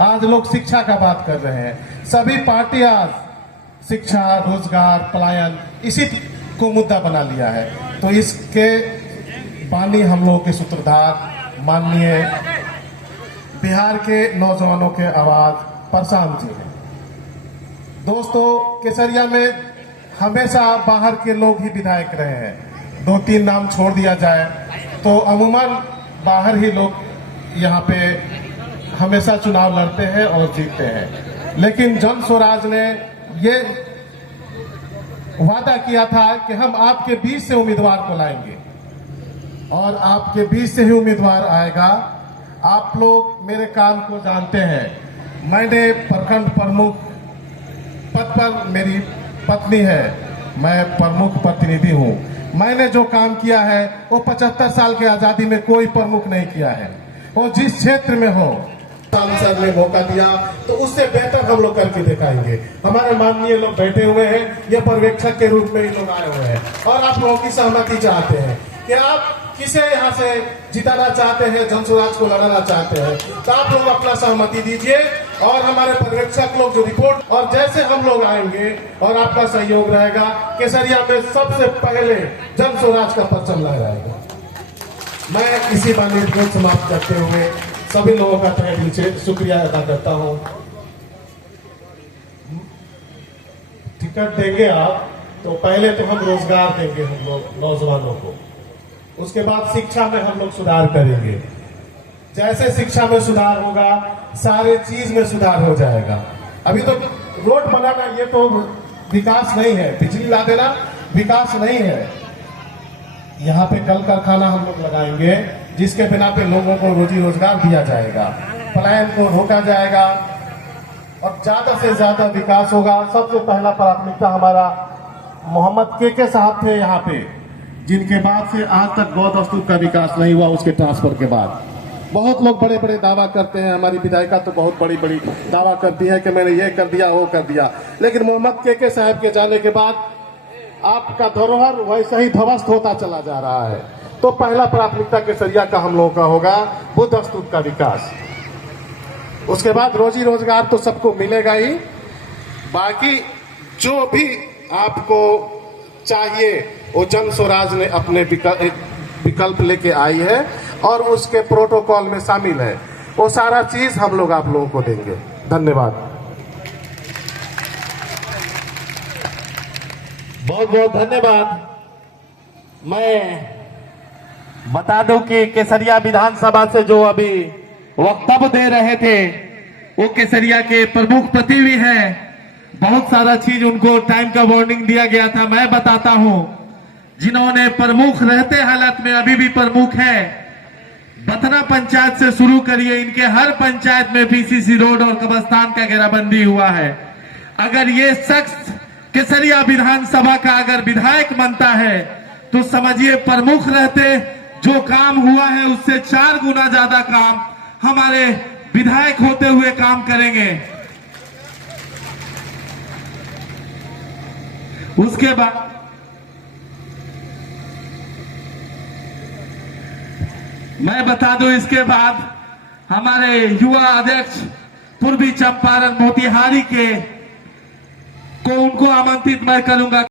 आज लोग शिक्षा का बात कर रहे हैं। सभी पार्टियां शिक्षा, रोजगार, पलायन इसी को मुद्दा बना लिया है। तो इसके बानी हम लोगों के सूत्रधार माननीय बिहार के नौजवानों के आवाज प्रशांत जी हैं। दोस्तों, केसरिया में हमेशा बाहर के लोग ही विधायक रहे हैं। 2-3 नाम छोड़ दिया जाए तो अमूमन बाहर ही लोग यहाँ पे हमेशा चुनाव लड़ते हैं और जीतते हैं। लेकिन जन स्वराज ने ये वादा किया था कि हम आपके बीच से उम्मीदवार को लाएंगे और आपके बीच से ही उम्मीदवार आएगा। आप लोग मेरे काम को जानते हैं। मैंने प्रखंड प्रमुख पद पर मेरी पत्नी है, मैं प्रमुख प्रतिनिधि हूं। मैंने जो काम किया है वो 75 साल की आजादी में कोई प्रमुख नहीं किया है। वो जिस क्षेत्र में हो, सांसद ने मौका दिया तो उससे बेहतर हम लोग करके दिखाएंगे। हमारे माननीय लोग बैठे हुए हैं, ये पर्यवेक्षक के रूप में ही लोग आए हुए हैं और आप लोगों की सहमति चाहते हैं कि आप किसे यहाँ से जिताना चाहते हैं, जन स्वराज को लड़ाना चाहते हैं, तो आप लोग अपना सहमति दीजिए और हमारे पर्यवेक्षक लोग जो रिपोर्ट और जैसे हम लोग आएंगे और आपका सहयोग रहेगा, केसरिया में सबसे पहले जन स्वराज का परचम लहराएगा। मैं इसी बात को समाप्त करते हुए सभी लोगों का तहे दिल से शुक्रिया अदा करता हूं। टिकट देंगे आप तो पहले तो हम रोजगार देंगे हम लोग नौजवानों को, उसके बाद शिक्षा में हम लोग सुधार करेंगे। जैसे शिक्षा में सुधार होगा सारे चीज में सुधार हो जाएगा। अभी तो रोड बनाना ये तो विकास नहीं है, बिजली ला देना विकास नहीं है। यहाँ पे कल कारखाना हम लोग लगाएंगे जिसके बिना पे लोगों को रोजी रोजगार दिया जाएगा, पलायन को रोका जाएगा और ज्यादा से ज्यादा विकास होगा। सबसे पहला प्राथमिकता हमारा मोहम्मद के साहब थे यहाँ पे, जिनके बाद से आज तक गौद स्तूप का विकास नहीं हुआ। उसके ट्रांसफर के बाद बहुत लोग बड़े बड़े दावा करते हैं, हमारी विधायिका तो बहुत बड़ी बड़ी दावा करती है कि मैंने ये कर दिया वो कर दिया, लेकिन मोहम्मद के साहब के जाने के बाद आपका धरोहर वैसे ही ध्वस्त होता चला जा रहा है। तो पहला प्राथमिकता केसरिया का हम लोगों का होगा बुद्ध स्तूप का विकास। उसके बाद रोजी रोजगार तो सबको मिलेगा ही, बाकी जो भी आपको चाहिए वो जन स्वराज ने अपने विकल्प लेके आई है और उसके प्रोटोकॉल में शामिल है। वो सारा चीज हम लोग आप लोगों को देंगे। धन्यवाद। बहुत बहुत धन्यवाद। मैं बता दूं कि केसरिया विधानसभा से जो अभी वक्तव्य दे रहे थे वो केसरिया के प्रमुख प्रतिनिधि हैं। बहुत सारा चीज उनको टाइम का वार्निंग दिया गया था। मैं बताता हूं, जिन्होंने प्रमुख रहते हालत में अभी भी प्रमुख है, बथना पंचायत से शुरू करिए, इनके हर पंचायत में पीसीसी रोड और कब्रिस्तान का घेराबंदी हुआ है। अगर ये शख्स केसरिया विधानसभा का अगर विधायक बनता है तो समझिए प्रमुख रहते जो काम हुआ है उससे 4 गुना ज्यादा काम हमारे विधायक होते हुए काम करेंगे। उसके बाद मैं बता दूं, इसके बाद हमारे युवा अध्यक्ष पूर्वी चंपारण मोतिहारी के को उनको आमंत्रित मैं करूंगा।